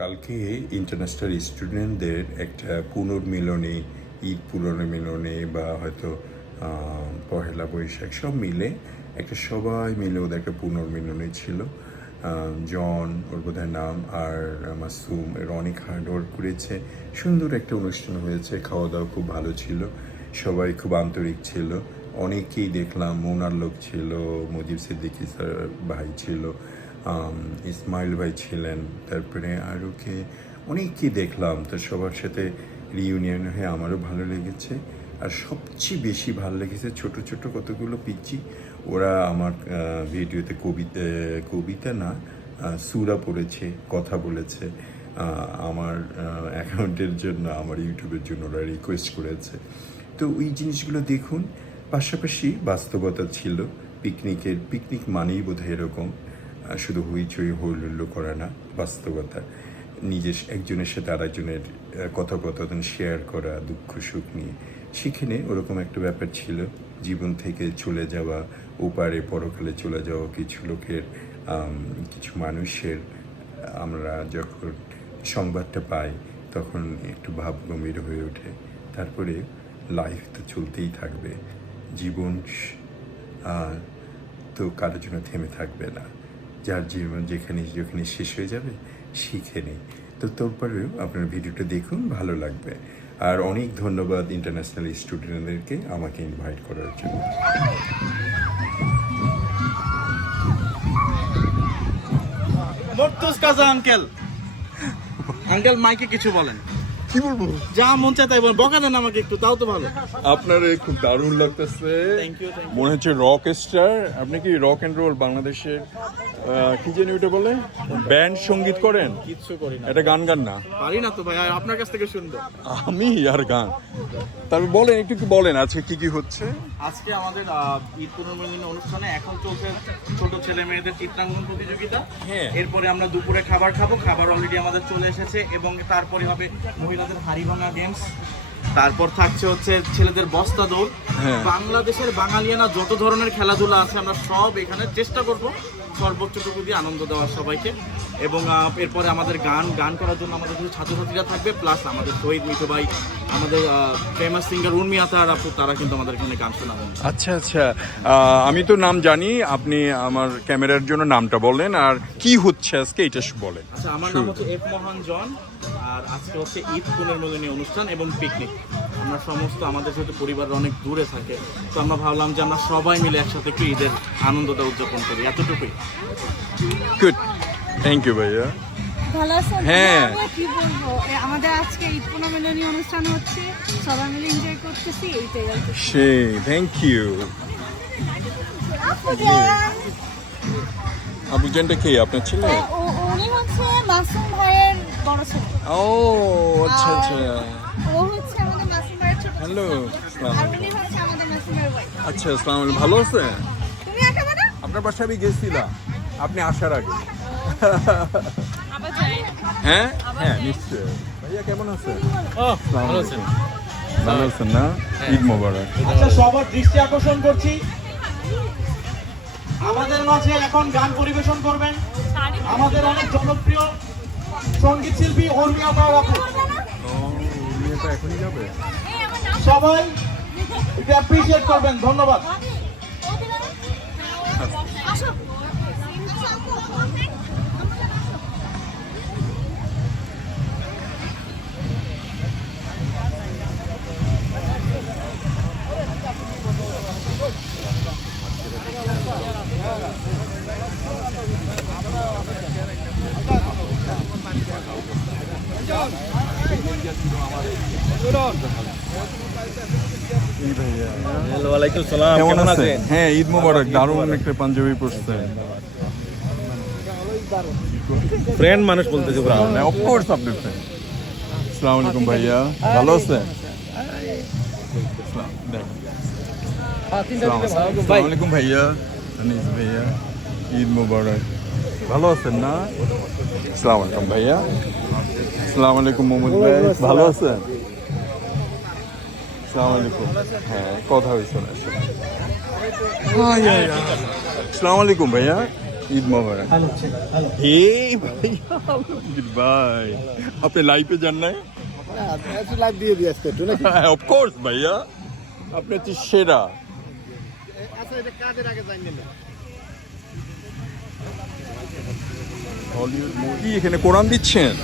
কালকে ইন্টারন্যাশনাল স্টুডেন্টদের একটা পুনর্মিলনী, ঈদ পুনর্মিলনী বা হয়তো পহেলা বৈশাখ সব মিলে একটা সবাই মিলে ওদের একটা পুনর্মিলনী ছিল। জন ওর বোধহয় নাম, আর মাসুম এর অনেক হার্ডওয়ার্ক করেছে, সুন্দর একটা অনুষ্ঠান হয়েছে, খাওয়া দাওয়া খুব ভালো ছিল, সবাই খুব আন্তরিক ছিল। অনেকেই দেখলাম, মোনার লোক ছিল, মুজিব সিদ্দিকী স্যার ভাই ছিল, ইসমাইল ভাই ছিলেন, তারপরে আরও কে অনেককেই দেখলাম। তো সবার সাথে রিইউনিয়ন হয়ে আমারও ভালো লেগেছে। আর সবচেয়ে বেশি ভালো লেগেছে ছোট ছোট কতগুলো পিচ্চি, ওরা আমার ভিডিওতে কবিতা না সূরা পড়েছে, কথা বলেছে, আমার অ্যাকাউন্টের জন্য, আমার ইউটিউবের জন্য ওরা রিকোয়েস্ট করেছে। তো ওই জিনিসগুলো দেখুন। পাশাপাশি বাস্তবতা ছিল, পিকনিক মানেই বোধহয় এরকম, শুধু হইচই হইহুল্লোড় করা না, বাস্তবতা, নিজের একজনের সাথে আরেকজনের কথোপকথন শেয়ার করা, দুঃখ সুখ নিয়ে। সেখানে ওরকম একটা ব্যাপার ছিল, জীবন থেকে চলে যাওয়া, ওপারে পরকালে চলে যাওয়া কিছু লোকের, কিছু মানুষের আমরা যখন সংবাদটা পাই তখন একটু ভাবগম্ভীর হয়ে ওঠে। তারপরে লাইফ তো চলতেই থাকবে, জীবন তো কারোর জন্য থেমে থাকবে না, যার জীবন যেখানে শেষ হয়ে যাবে সেখানেই। তো তারপরেও আপনার ভিডিওটা দেখুন, ভালো লাগবে। আর অনেক ধন্যবাদ ইন্টারন্যাশনাল স্টুডেন্টদেরকে আমাকে ইনভাইট করার জন্য। মর্তুজ কাজা আঙ্কেল, মাইকে কিছু বলেন। কি বলবো, যা মন চায় তাই বলেন, বকা দেন আমাকে একটু, তাও তো ভালো। আপনারে খুব দারুণ লাগতেছে, থ্যাংক ইউ। মনে হচ্ছে রক স্টার। আপনি কি রক এন্ড রোল বাংলাদেশের কি জানি ওটা বলে, ব্যান্ড সঙ্গীত করেন? কিচ্ছু করি না, এটা গান না? পারি না তো ভাই, আর আপনার কাছ থেকে শুনবো। আমি আর গান, তারপর বলেন একটু, কি বলেন আজকে কি হচ্ছে? আজকে আমাদের ঈদ পুনর্মিলনী অনুষ্ঠানে এখন চলছে ছোট ছেলে মেয়েদের চিত্রাঙ্কন প্রতিযোগিতা। হ্যাঁ। এরপরে আমরা দুপুরে খাবার খাবো, খাবার অলরেডি আমাদের চলে এসেছে, এবং তারপরে হবে মহিলাদের হাড়ি ভাঙা গেমস। তারপর থাকছে হচ্ছে ছেলেদের বস্তা দৌড়। হ্যাঁ। বাংলাদেশের বাঙালিয়ানা যত ধরনের খেলাধুলা আছে আমরা সব এখানে চেষ্টা করব সর্বোচ্চটুকু দিয়ে আনন্দ দেওয়ার সবাইকে। এবং এরপরে আমাদের গান করার জন্য আমাদের কিছু ছাত্রছাত্রীরা থাকবে, প্লাস আমাদের শহীদ মিঠু ভাই, আমাদের ফেমাস সিঙ্গার উর্মি আতার আপু, তারা কিন্তু আমাদের এখানে গান শোনাবেন। আচ্ছা, আমি তো নাম জানি, আপনি আমার ক্যামেরার জন্য নামটা বলেন, আর কি হচ্ছে আজকে এটা বলেন। আচ্ছা, আমার নাম হচ্ছে এফ মহান জন, আর আজকে হচ্ছে ঈদ পুনর্মিলনী অনুষ্ঠান এবং পিকনিক। আমরা সমস্ত, আমাদের যেহেতু পরিবার অনেক দূরে থাকে, তো আমরা ভাবলাম যে আমরা সবাই মিলে একসাথে একটু ঈদের আনন্দটা উদযাপন করি, এতটুকুই। গুড, থ্যাংক ইউ ভাইয়া। ভালো আছেন? হ্যাঁ। আমরা কি বলবো, আমাদের আজকে ঈদ পুনর্মিলনী অনুষ্ঠান হচ্ছে, সবাই মিলে এনজয় করতেছি, এইটাই আর কি। সেই থ্যাংক ইউ। আবু জানটা কে, আপনার ছেলে? উনি হচ্ছে মাসুম ভাইয়ের বড় ছেলে। ও আচ্ছা। ও হচ্ছে আমাদের মাসুম ভাইয়ের ছোট ছেলে। হ্যালো, আর উনি হচ্ছে আমাদের মাসুমের ওয়াইফ। আচ্ছা, আসসালামু আলাইকুম। ভালো আছেন? তুমি একা না? আপনার বাসায় আমি গেছিলাম আপনি আসার আগে। আবার যাই। হ্যাঁ, নিশ্চয়ই। ভাইয়া কেমন আছেন? ভালো আছেন? ভালো আছেন না? ঈদ মোবারক। আচ্ছা, সবার দৃষ্টি আকর্ষণ করছি, আমাদের মাঝে এখন গান পরিবেশন করবেন আমাদের অনেক জনপ্রিয় সঙ্গীত শিল্পী উর্মি আতার আপু। উনি তো এখনই যাবে। সবাই এটা অ্যাপ্রিশিয়েট করবেন, ধন্যবাদ। আসো। এই ভাইয়া ওয়ালাইকুম সালাম, কেমন আছেন? হ্যাঁ, ঈদ মোবারক। দারুণ একটা পাঞ্জাবি পরছেন। ফ্রেন্ড মানুষ বলতেছে অফকোর্স আপনি ফ্রেন্ড। আসসালামু আলাইকুম ভাইয়া, ভালো আছেন? আসসালামু আলাইকুম ভাইয়া, আনিস ভাইয়া, ঈদ মোবারক। ভালো আছেন না? আসসালামু আলাইকুম ভাইয়া। আসসালামু আলাইকুম মোহাম্মদ ভাই, ভালো আছেন? আসসালামু আলাইকুম। হ্যাঁ, কথা হয়েছে না। আসসালামু আলাইকুম ভাইয়া, ঈদ মোবারক। এই ভাইয়া ভাই আপনি লাইভে যান নাই? লাইভ দিয়ে দিয়ে আসতে একটু নাকি? অফকোর্স ভাইয়া, আপনি হচ্ছে সেরা। আচ্ছা, এটা কাজের আগে জানি না। হলিউড মুভি এখানে কোরআন দিচ্ছেন?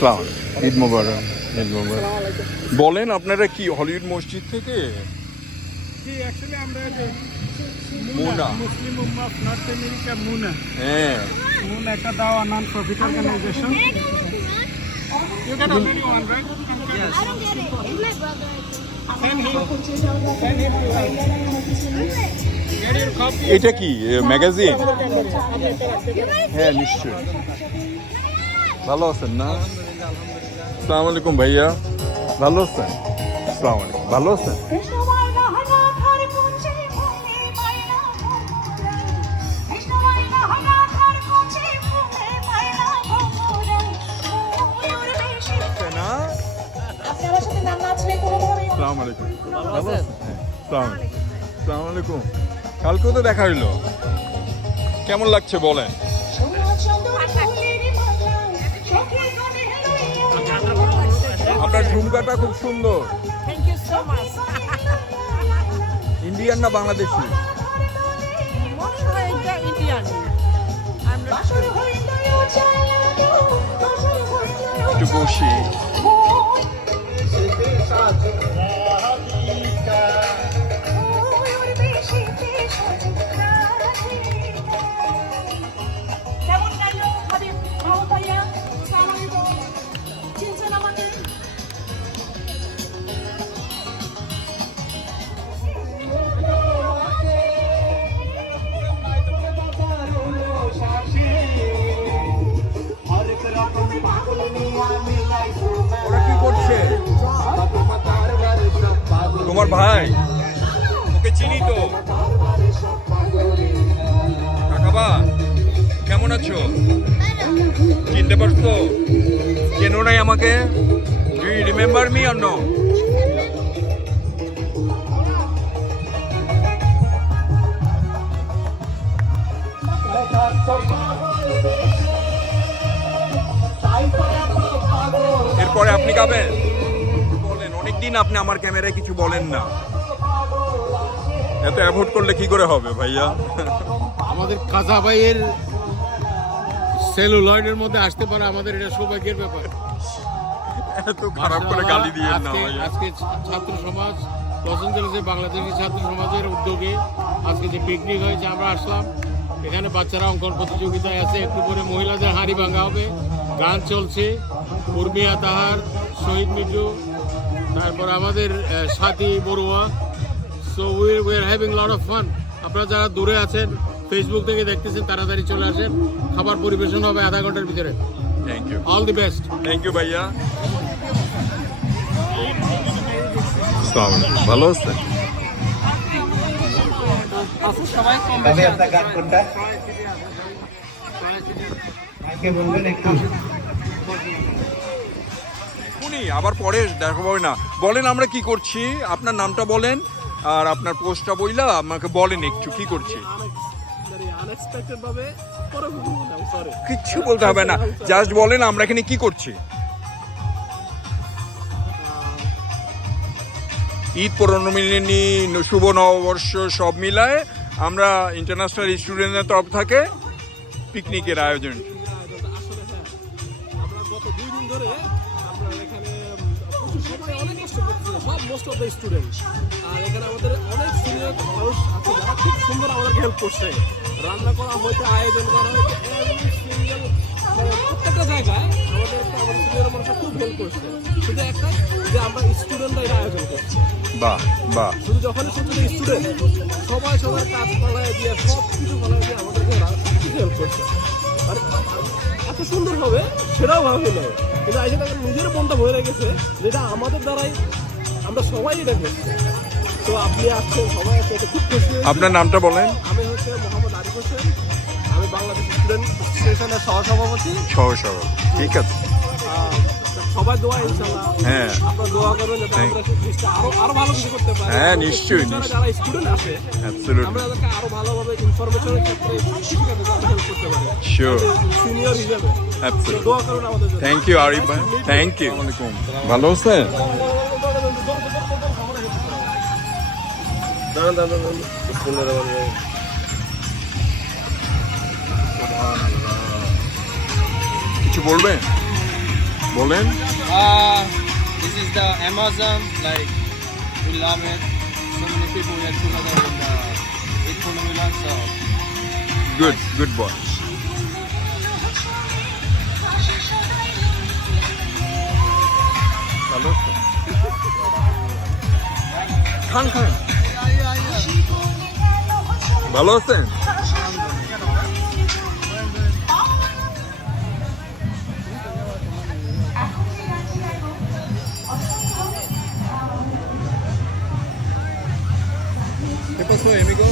সালাম, ঈদ মোবারক। ঈদ মোবারক। বলেন আপনারা কি হলিউড মসজিদ থেকে? অ্যাকচুয়ালি আমরা MUNA. Muslim Ummah of North America MUNA. হ্যাঁ, মুনা একটা দাওয়া non profit organization. You can only one, right? I don't get it. He's my brother. Send him to us. Get your copy. এটা কি magazine? You guys হ্যাঁ নিশ্চয়ই। ভালো আছেন না? আসসালামু আলাইকুম ভাইয়া, ভালো আছেন? আসসালামু আলাইকুম, ভালো আছেন? না? আসসালামু আলাইকুম, ভালো আছেন? হ্যাঁ, আসসালামু আলাইকুম। কালকেও তো দেখা হইলো, কেমন লাগছে বলেন? আপনার ঝুমকাটা খুব সুন্দর। Thank you so much. Indian না বাংলাদেশি? মনে হয় এটা ইন্ডিয়ান। I'm not sure. একটু বসি। কেমন গেল আমাদের মাহমুদ ভাইয়া? আসসালামু আলাইকুম। চিনছেন আমাকে? ওরা কি করছে? তোমার ভাই? ওকে চিনি তো। কাকাবা কেমন আছো? চিনতে পারছো? চেনো নাই আমাকে? Do you remember me or no? এরপরে আপনি গাবেন? বলেন, অনেকদিন আপনি আমার ক্যামেরায় কিছু বলেন না। এত অ্যাভয়েড করলে কি করে হবে ভাইয়া? আমাদের কাজা ভাইয়ের সেলুলয়েডের মধ্যে আসতে পারে আমাদের এটা সৌভাগ্যের ব্যাপার। এত খারাপ করে গালি দিয়ে না আজকে ভাইয়া। আজকে ছাত্র সমাজ লস অ্যাঞ্জেলেসে বাংলাদেশি ছাত্র সমাজের উদ্যোগে আজকে যে পিকনিক হয়েছে আমরা আসলাম। এখানে বাচ্চারা অঙ্কন প্রতিযোগিতায় আছে, একটু পরে মহিলাদের হাঁড়ি ভাঙা হবে, গান চলছে, উর্মিয়া তাহার, শহীদ মিঠু, তারপর আমাদের সাথী Barua. So we are having lot of fun. আপনারা যারা দূরে আছেন ফেসবুক থেকে দেখতেছেন তাড়াতাড়ি চলে আসেন। খাবার পরিবেশন হবে আধা ঘন্টার ভিতরে। Thank you, all the best. Thank you ভাইয়া। আসসালামু আলাইকুম, ভালো আছেন? তবে আপনার গান কোনটা? মাইকে বলবেন একটু। শুনি আবার পরে দেখা হবে না। বলেন আমরা কি করছি, আপনার নামটা বলেন আর আপনার পোস্টটা বইলা আমাকে বলেন একটু কি করছি। কিচ্ছু বলতে হবে না, জাস্ট বলেন আমরা এখানে কি করছি। ঈদ পুনর্মিলনী, শুভ নববর্ষ সব মিলায় আমরা ইন্টারন্যাশনাল স্টুডেন্টদের তরফ থেকে পিকনিকের আয়োজন। গত 2 দিন ধরে আপনার এখানে সবাই অনেক কষ্ট করছে, সব মোস্ট অফ দ্য স্টুডেন্ট। আর এখানে আমাদের অনেক সিনিয়র মানুষ আছে যারা খুব সুন্দর আমাদেরকে হেল্প করছে। রান্না করা হয়েছে, আয়োজন করা হয়েছে, এভরি সিঙ্গেল প্রত্যেকটা জায়গায় আমাদের সিনিয়র মানুষরা খুব হেল্প করছে। শুধু একটাই যে আমরা স্টুডেন্টরা এটা আয়োজন করছি। বাহ বাহ, শুধু যখনই শুধু স্টুডেন্ট সবাই সবার কাজ পালায় দিয়ে সব কিছু পালায় দিয়ে আমাদেরকে হেল্প করছে। আর এত সুন্দর হবে সেটাও ভাবি নয়, কিন্তু আজকে তাদের নিজের মনটা ভরে গেছে যেটা আমাদের দ্বারাই আমরা সবাই এটা করছি। তো আপনি আসছেন, সবাই আসছে, এটা খুব খুশি হয়েছি। আপনার নামটা বলেন। আমি হচ্ছে মোহাম্মদ আরিফ হোসেন, আমি বাংলাদেশ স্টুডেন্ট অ্যাসোসিয়েশনের সহসভাপতি। সহসভাপতি, ঠিক আছে। সবাই দোয়া ইনশাআল্লাহ। হ্যাঁ আপনারা দোয়া করবেন যাতে Thank আমরা জিনিসটা আরো ভালো কিছু করতে পারি। হ্যাঁ, নিশ্চয়ই, Future এ নিশ্চয়ই। যারা স্টুডেন্ট আছে অ্যাবসলিউটলি আমরা তাদেরকে আরো ভালোভাবে ইনফরমেশনের ক্ষেত্রে সব কিছু ক্ষেত্রে আমরা হেল্প করতে পারি শিওর সিনিয়র হিসেবে। তো অ্যাবসলিউটলি দোয়া করুন আমাদের জন্য। থ্যাংক ইউ আরিফ ভাই থ্যাংক ইউ ভালো আছেন কিছু বলবেন বলেন This is the Amazon, like we love it. So many people get together in the Eid Purnamila, so good boy ভালো আছেন খান ভালো আছেন ¿Qué pasó, amigo?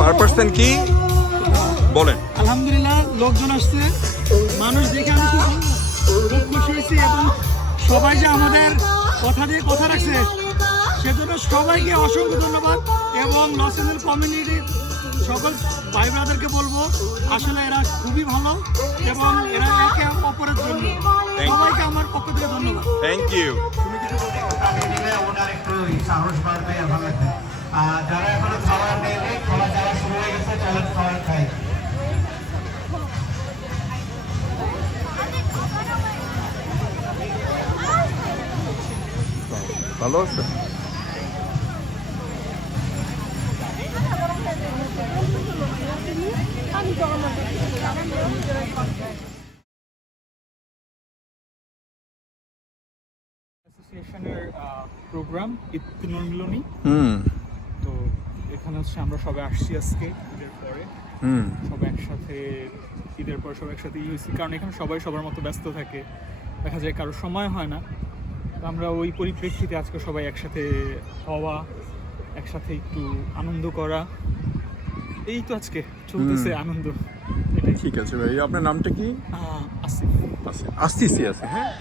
Per person কি বলেন আলহামদুলিল্লাহ লোকজন আসছে মানুষ দেখে আমি খুব খুশি হয়েছি এবং সবাই যে আমাদের কথা দিয়ে কথা রাখছে সেজন্য সবাইকে অসংখ্য ধন্যবাদ এবং লস এঞ্জেলস কমিউনিটির সকল ভাই ব্রাদারকে বলবো আসলে এরা খুবই ভালো এবং এরা একে অপরের জন্য সবাইকে আমার পক্ষ থেকে ধন্যবাদ থ্যাংক ইউ তাদের দিলে ওনার একটু সাহস বাড়বে আর ভালো লাগবে। আর যারা এখনো খাবার নেয়নি, খাবার যারা শুরু হয়ে গেছে, চলেন খাবার খাই। ভালো আছেন অ্যাসোসিয়েশনের প্রোগ্রাম ঈদ পুনর্মিলনী হুম তো এখানে হচ্ছে আমরা সবাই আসছি আজকে ঈদের পরে হুম সবাই একসাথে ঈদের পর সবাই একসাথে হয়েছি কারণ এখানে সবাই সবার মতো ব্যস্ত থাকে দেখা যায় কারোর সময় হয় না তো আমরা ওই পরিপ্রেক্ষিতে আজকে সবাই একসাথে হওয়া একসাথে একটু আনন্দ করা এই তো আজকে চলতেছে আনন্দ এটাই ঠিক আছে ভাই আপনার নামটা কি আসিফ আসতেছি আছে হ্যাঁ